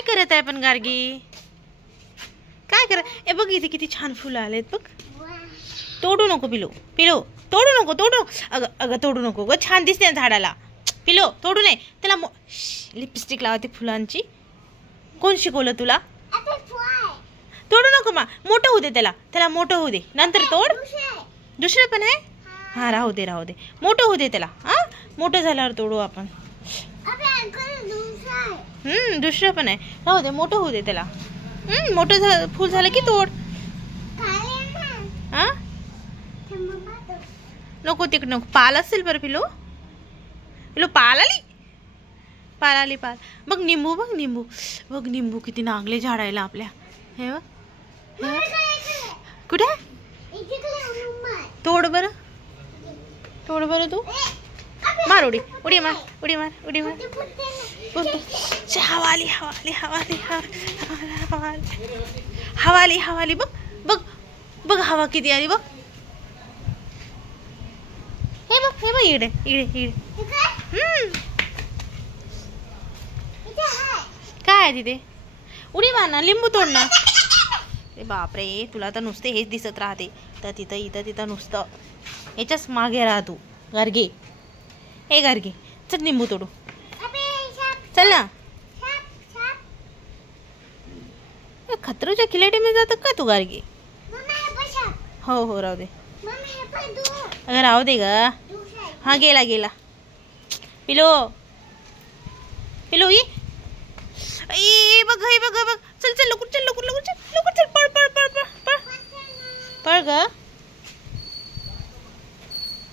काय करत आहे पण गार्गी? काय करत? ए बघ इथे किती छान फुलं आलेत बघ. तोडू नको पिलो, पिलो तोडू नको, तोडू. अगं अगं तोडू नको ग, छान दिसते ना झाडाला. पिलो तोडू नये त्याला. लिपस्टिक लावते फुलांची. कोण शिकवलं तुला? तोडू नको मा, मोठं होऊ दे त्याला. त्याला मोठं होऊ दे नंतर तोड. दुसरं पण आहे? हा राहू दे राहू दे, मोठं होऊ दे त्याला. हा मोठं झाल्यावर तोडू आपण. दुसरं पण आहे, राहू दे मोठं होऊ दे त्याला. मोठं फुल झालं की तोड. हा नको तिकडं नको. पाल असेल बरं पिलो. पिलो पाल आली, पाल आली पाल. बघ निंबू, बघ निंबू, बघ निंबू किती नागले झाडायला आपल्या. हे बघ कुठे? तोड बरं, तोड बरं तू. मार उडी, उडी मार, उडी मार, उडी मार. हवाली हवाली हवाली हवाली हवाली हवाली. बघ बघ बघ हवा किती आली बघ. हे बघ हे बघ इकडे इकडे इकडे. काय आहे तिथे? उडी मार ना, लिंबू तोड ना. अरे बापरे, तुला तर नुसते हेच दिसत राहते. तर तिथं इथं तिथं नुसतं याच्याच मागे राहा तू गार्गे. हे गार्गे चल निंबू तोडू. चल ना. खतरोच्या खिलाडीमध्ये जातात का तू गार्गे? हो हो राहू दे. अगं राहू दे ग. हा गेला गेला. पिलो पिलो ये बघ हे बघ बघ. चल चल लवकर चल लवकर लवकर चल लवकर चल. पळ पळ पळ पळ पळ पळ ग.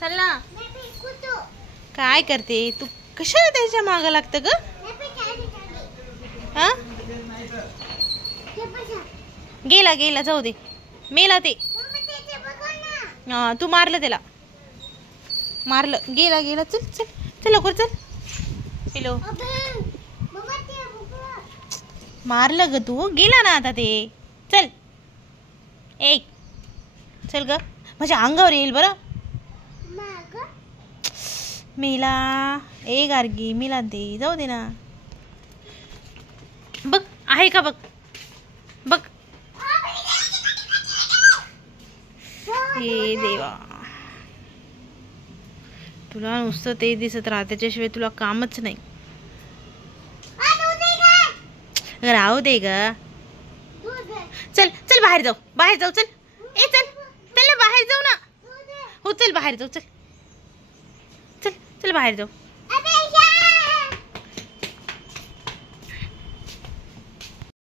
चल ना. काय करते तू? कशाला त्याच्या मागं लागतं ग? हा गेला गेला जाऊ दे. मेला ते. हा तू मारलं त्याला, मारलं. गेला गेला. चल चल चल लवकर चल. पिलो मारलं ग तू. गेला ना आता ते. चल एक चल ग, माझ्या अंगावर येईल बरं. मेला. ए गार्गी मेला ते. जाऊ दे ना. बघ आहे का बघ बघ. हे देवा, तुला नुसतं ते दिसत राहत, त्याच्याशिवाय तुला कामच नाही. राहू दे ग. चल चल बाहेर जाऊ, बाहेर जाऊ. चल ए चल चल ना बाहेर जाऊ ना. हो चल बाहेर जाऊ. चल चल चल बाहेर जाऊ.